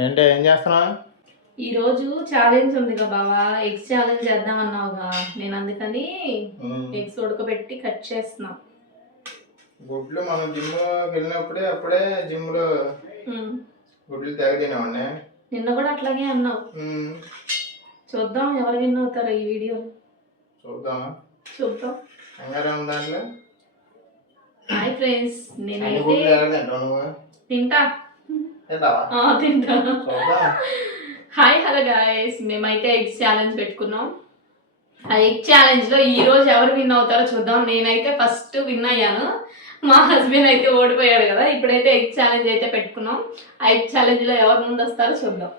ఏంటి ఏం చేస్తున్నావు? ఈరోజు ఛాలెంజ్ ఉంది కదా బావా, ఎగ్స్ ఛాలెంజ్ చేద్దాం అన్నావుగా, నేను అందుకని ఎగ్స్ ఉడకబెట్టి కట్ చేస్తున్నా. గుడ్లు మనం జిమ్ వెళ్ళినప్పుడే అప్పుడే జిమ్ లో గుడ్లు తెగ తినేవాడిని. నిన్న కూడా అట్లాగే అన్నావు. చూద్దాం ఎవరు విన్ అవుతారో ఈ వీడియో. చూద్దాం. కంగారే ఉంది దాంట్లో. హాయ్ ఫ్రెండ్స్, నేనైతే తింటా. హాయ్ హలో గాయస్, మేమైతే ఎగ్స్ ఛాలెంజ్ పెట్టుకున్నాం. ఆ ఎగ్ ఛాలెంజ్ లో ఈ రోజు ఎవరు విన్ అవుతారో చూద్దాం. నేనైతే ఫస్ట్ విన్ అయ్యాను, మా హస్బెండ్ అయితే ఓడిపోయాడు కదా. ఇప్పుడైతే ఎగ్ ఛాలెంజ్ అయితే పెట్టుకున్నాం. ఆ ఎగ్ ఛాలెంజ్ లో ఎవరు ముందు వస్తారో చూద్దాం.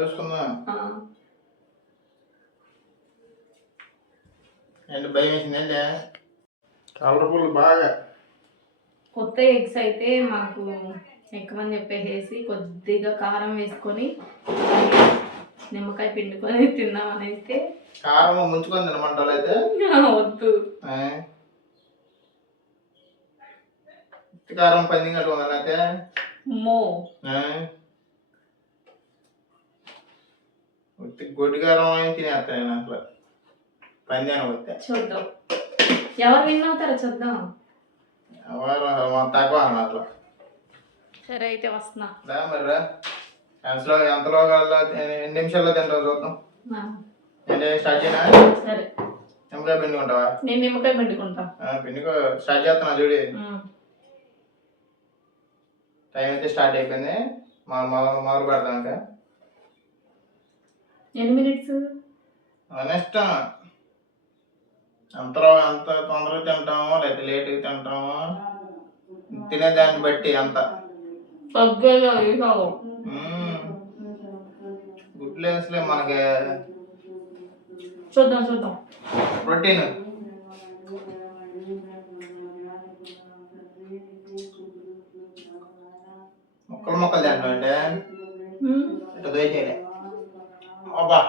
చూసుకుందాం. భయం వేసిందండి. కలర్ఫుల్ బాగా కొత్త ఎగ్స్ అయితే మాకు ఎక్కువని చెప్పేసి కొద్దిగా కారం వేసుకొని నిమ్మకాయ పిండుకొని తిందామని అయితే. కారం ముంచుకొని తినమంటారు అయితే. వద్దు, కారం పంది కట్టుకోవాలైతే గొడ్డి కారం అని తినేస్తాను నేను అసలు. పంది అని వస్తే చూద్దాం ఎవరు విన్ అవుతారో చూద్దాం. తక్కువ అట్లా. సరే అయితే వస్తున్నా. మరి ఎంతలో ఎన్ని నిమిషాల్లో తింటావు చూద్దాం. స్టార్ట్ చేయనా? సరే. నిమ్మకాయ పిండుకుంటావా? నేను నిమ్మకాయ పిండుకుంటా. పిండుకో. స్టార్ట్ చేస్తున్నా చూడు. టైం అయితే స్టార్ట్ అయిపోయింది. మొదలు పెడతాం. ఇంకా ఎన్ని మినిట్స్? ఇష్టం. ఎంత తొందరగా తింటామో లేకపోతే లేట్గా తింటామో తినేదాన్ని బట్టి అంత. గుడ్లు వేసలే మనకి. చూద్దాం ప్రోటీన్. ముక్కలు తింటాం అంటే ఇట్లా దోచేయలే. అబ్బా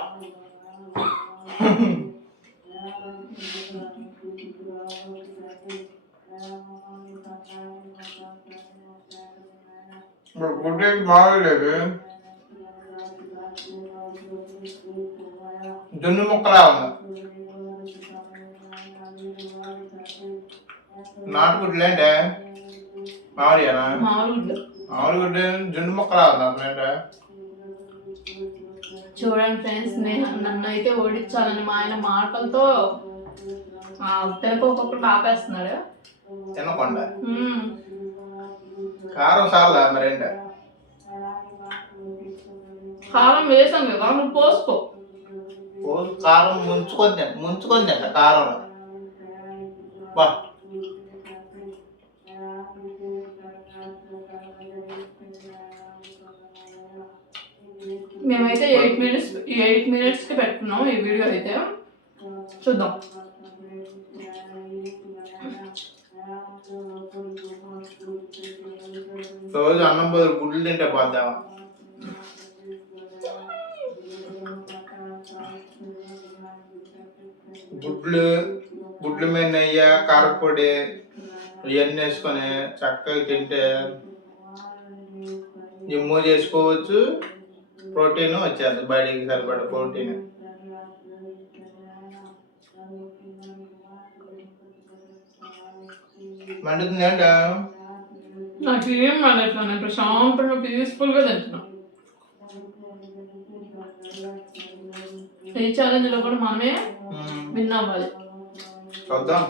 గుడ్డు బాగలేదు. జున్ను ముక్కలా ఉంది. నాటుగుడ్లు అంటే మామూలు గుడ్డు జున్ను ముక్కలా ఉంది అసలు. అంటే చూడండి ఫ్రెండ్స్, నన్ను అయితే ఓడించాలని మా ఆయన మాటలతో తినకొకప్పుడు ఆపేస్తున్నాడు. తినకుండా కారం చాలా మరేంట. కారం వేసాం కదా, నువ్వు పోసుకో. కారం ముంచుకొని తింట కారం. బా మేమైతే 8 మినిట్స్కి పెట్టుకున్నాం ఈ వీడియో అయితే. చూద్దాం. రోజు అన్నం బదులు గుడ్లు తింటే పోద్దామా? గుడ్లు మీద నెయ్యి, కారపొడి ఇవన్నీ వేసుకొని చక్కగా తింటే జిమ్ చేసుకోవచ్చు. ప్రోటీన్ వచ్చేస్తుంది, బయటికి సరిపడ ప్రోటీన్. మండుతుంది అంట. నాకు ఏం మండట్లేదు, నేను ప్రశాంతంగా పీస్ఫుల్గా తింటున్నా. ఈ ఛాలెంజ్ లో కూడా మనమే విన్ అవ్వాలి. చూద్దాం.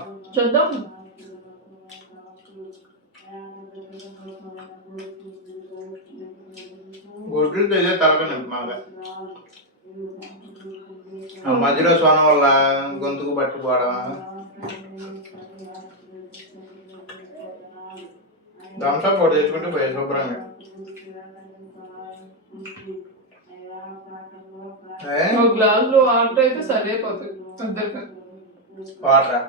గుడ్లు తెలియదు తలకనండి మాకు. మధ్యలో సోన వల్ల గొంతుకు పట్టుకోవడం. దంసా పొడి తెచ్చుకుంటే పోయి శుభ్రంగా. గ్లాస్ లో వాటర్ అయితే సరిపోతుంది. వాటర్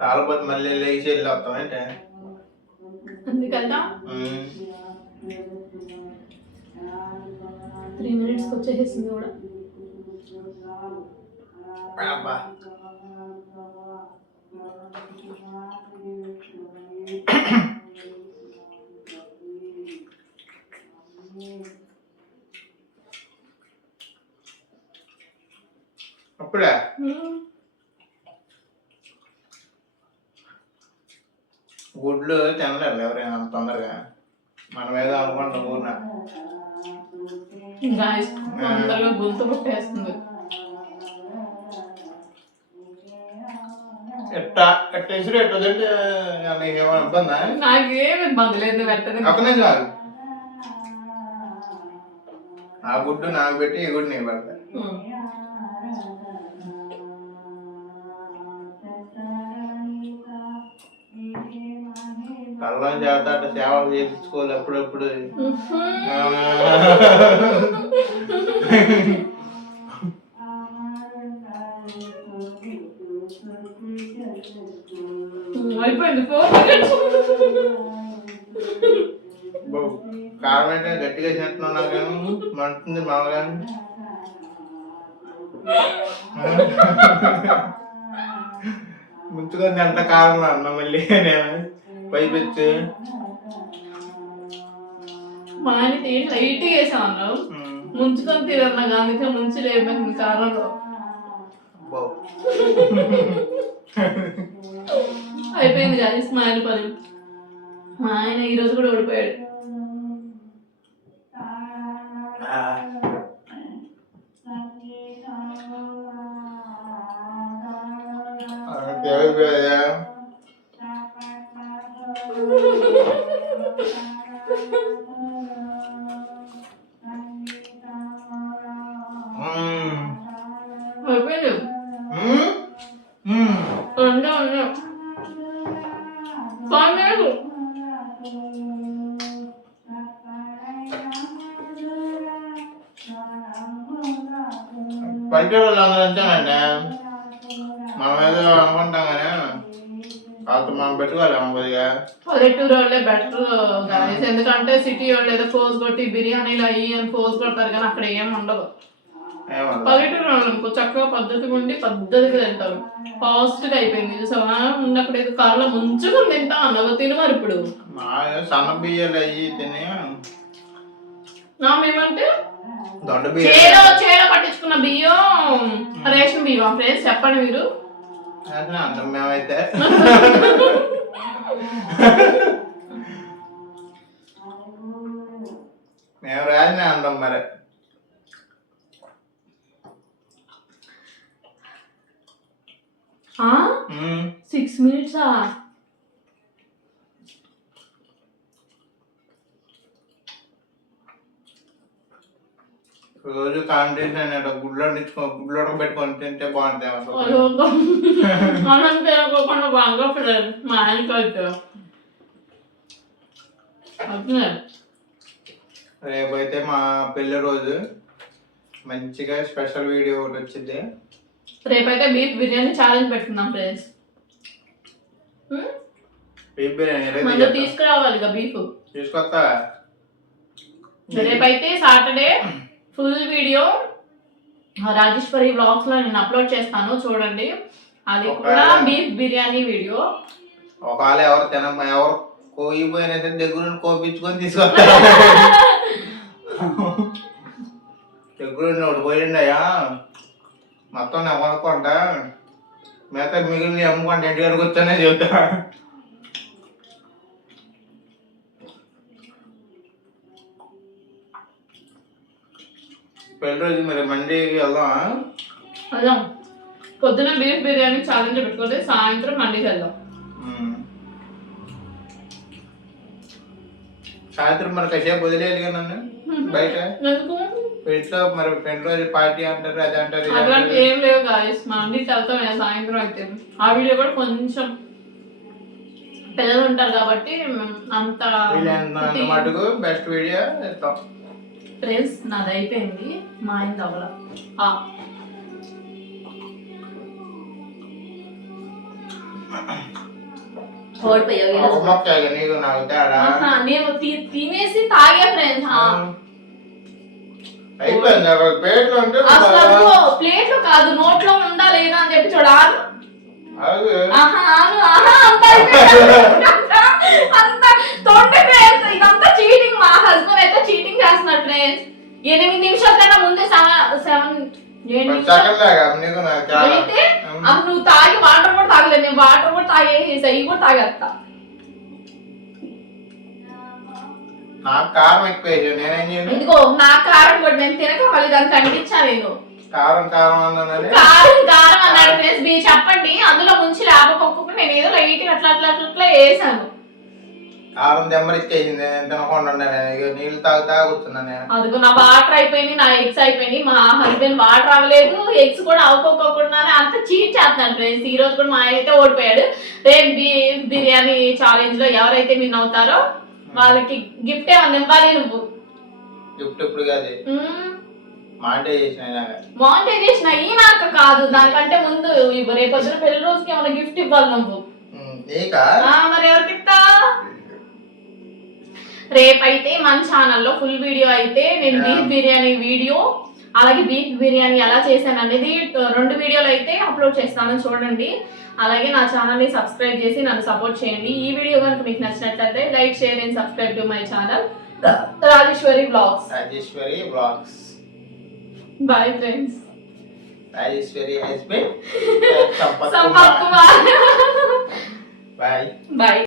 తాళపోతే మళ్ళీ లేచి వెళ్ళి వస్తాం అంటే అందుకల్లా 3 మినిట్స్కి వచ్చేసింది కూడా. గుడ్లు తినలేరు ఎవరైనా అంత తొందరగా. మనం ఏదో అనుకుంటాం ఊరిన. గాయస్ తొందరగా గొంతు పుట్టేస్తుంది. ఎట్టా ఎట్టేసి ఎట్టు తింటే నీకు ఏమైనా ఇబ్బందా? నాకేమి ఇబ్బంది లేదు పెట్టదు. అక్కడే చాలు. ఆ గుడ్డు నాకు పెట్టి ఈ గుడ్డు నీకు పెడతా. కళ్ళం చేత అట్లా సేవలు చేయించుకోవాలి అప్పుడప్పుడు. అయిపోయింది. కారం అంటే గట్టిగా చేస్తున్నావు. నాకేమో మంటుంది మామూలుగా. ముంచుకొని అంత కారం అన్నా మళ్ళీ నేను పైపెచ్చి మా ఆయన లైట్గా వేసాం అన్నావు. ముంచుకొని తిరన్నా అందుకే ముంచి లేకపోయింది కారంలో. అయిపోయింది కానీ మా ఆయన పని. మా ఆయన ఈరోజు కూడా ఓడిపోయాడు. పల్లెటూరులో అందరూ అంతేనండి. మనం ఏదో అనుకుంటాం కానీ వాళ్ళతో మనం పెట్టుకోలేము కొద్దిగా. పల్లెటూరు వాళ్ళే బెటర్ గాయస్. ఎందుకంటే సిటీ వాళ్ళు ఏదో ఫోర్స్ కొట్టి బిర్యానీలు అయ్యి అని ఫోర్స్ కొడతారు కానీ అక్కడ ఏం ఉండదు. పల్లెటూరు వాళ్ళు అనుకో చక్కగా పద్ధతిగా ఉండి పద్ధతిగా తింటారు. ఫాస్ట్ గా అయిపోయింది చూసావా. ఉన్నప్పుడు ఏదో కర్రలో ముంచుకొని తింటా అన్నావు. తినవారు ఇప్పుడు సన్న బియ్యాలు అయ్యి తిని మేమంటే దొడ్డ చేలో పట్టించుకున్న బియ్యం రేషన్ బియ్యం ఫ్రెండ్స్ చెప్పండి మీరు. అంటాం మేమైతే. మేము రాజనే అంటాం మరి. 6 minutes. రోజు కాంపిటీషన్ గుడ్లో పెట్టుకొని తింటే బాగుంటాయి మనం తినకోకుండా బాగా పిల్లలు మా ఆయనకి అయితే. రేపైతే మా పెళ్లి రోజు మంచిగా స్పెషల్ వీడియో ఒకటి వచ్చింది. రేపైతే బీఫ్ బిర్యానీ ఛాలెంజ్ పెట్టుకుందాం ఫ్రెండ్స్. బీఫ్ బిర్యానీ తీసుకురావాలి బీఫ్ తీసుకొస్తా. రేపైతే Saturday full video Rajeshwari vlogs లో నేను అప్లోడ్ చేస్తాను చూడండి. అది కూడా బీఫ్ బిర్యానీ వీడియో. ఒకవేళ ఎవరు కోయిపోయిన దగ్గర కోపించుకొని తీసుకొస్తా. దగ్గర ఒకటి పోయిండయా మొత్తం నేను కొనుక్కుంటా. మిగతా మిగిలిన అమ్ముకుంటా ఇంటికాడికి వచ్చానే చెబుతా. పెళ్లి రోజు మరి మండీకి వెళ్దాం. పొద్దున బీఫ్ బిర్యానీ ఛాలెంజ్ పెట్టుకుంటే సాయంత్రం మండీకి వెళ్దాం. సాయంత్రం మరి కాసేపు వదిలేదు కదా నన్ను బయట. ఇంట్లో మరి పెళ్లి రోజు పార్టీ అంటారు అది అంటారు. అట్లాంటి ఏం లేవు గాయస్. మండీకి వెళ్తాం సాయంత్రం అయితే. ఆ వీడియో కూడా కొంచెం పిల్లలు ఉంటారు కాబట్టి అంత మటుకు బెస్ట్ వీడియో ఇస్తాం. ఫ్రెండ్స్ నాది అయిపోయింది. మా ఆయన అవ్వాల నేను తినేసి తాగా ఫ్రెండ్స్. ప్లేట్లు కాదు నోట్లో ఉందా లేదా అని చెప్పి చూడాలి. ఇదంతా చీటింగ్. మా హస్బెండ్ అయితే చీటింగ్ చేస్తున్నాడు ఫ్రెండ్స్. 8 నిమిషాల కన్నా ముందే 7 అయితే అప్పుడు నువ్వు తాగి వాటర్ కూడా తాగలేదు. నేను వాటర్ కూడా తాగేసి ఇవి కూడా తాగేస్తా. నాకు కారం ఎక్కువ వేసాను నేనేం చేయను. ఇదిగో నా కారం కూడా నేను తినక మళ్ళీ దానికి కనిపించా నేను కారం కారం అన్నానని కారం కారం అన్నాడు ఫ్రెండ్స్. మీరు చెప్పండి అందులో ముంచి లేకపోకుండా నేను ఏదో లైట్ అట్లా అట్లా అట్లా వేసాను. కారం దెమ్మరిచ్చేసింది నేను తినకుండా ఉన్నాను. నీళ్ళు తాగుతా కూర్చున్నాను నేను. అదిగో నా వాటర్ అయిపోయింది, నా ఎగ్స్ అయిపోయింది. మా హస్బెండ్ వాటర్ అవ్వలేదు, ఎగ్స్ కూడా అవ్వకోకుండానే అంత చీట్ చేస్తున్నాడు ఫ్రెండ్స్. ఈ రోజు కూడా మా ఆయన అయితే ఓడిపోయాడు. రేపు బిర్యానీ ఛాలెంజ్ లో ఎవరైతే విన్ అవుతారో వాళ్ళకి గిఫ్ట్ ఏమన్నా ఇవ్వాలి. నువ్వు గిఫ్ట్ ఇప్పుడు కాదు మానిటైజేషన్ అయినాక కాదు, దానికంటే ముందు రేపు పొద్దున పెళ్లి రోజుకి ఏమైనా గిఫ్ట్ ఇవ్వాలి నువ్వు. మరి ఎవరికి ఇస్తా? రేపైతే మన ఛానల్లో ఫుల్ వీడియో అయితే నేను బీఫ్ బిర్యానీ వీడియో అలాగే బీఫ్ బిర్యానీ ఎలా చేశాను అనేది 2 వీడియోలు అయితే అప్లోడ్ చేస్తాను చూడండి. అలాగే నా ఛానల్ని సబ్స్క్రైబ్ చేసి నన్ను సపోర్ట్ చేయండి. ఈ వీడియో కనుక మీకు నచ్చినట్లయితే like share and subscribe to my channel Rajeshwari blogs. Bye friends. Rajeshwari husband Sampath Kumar. Bye bye.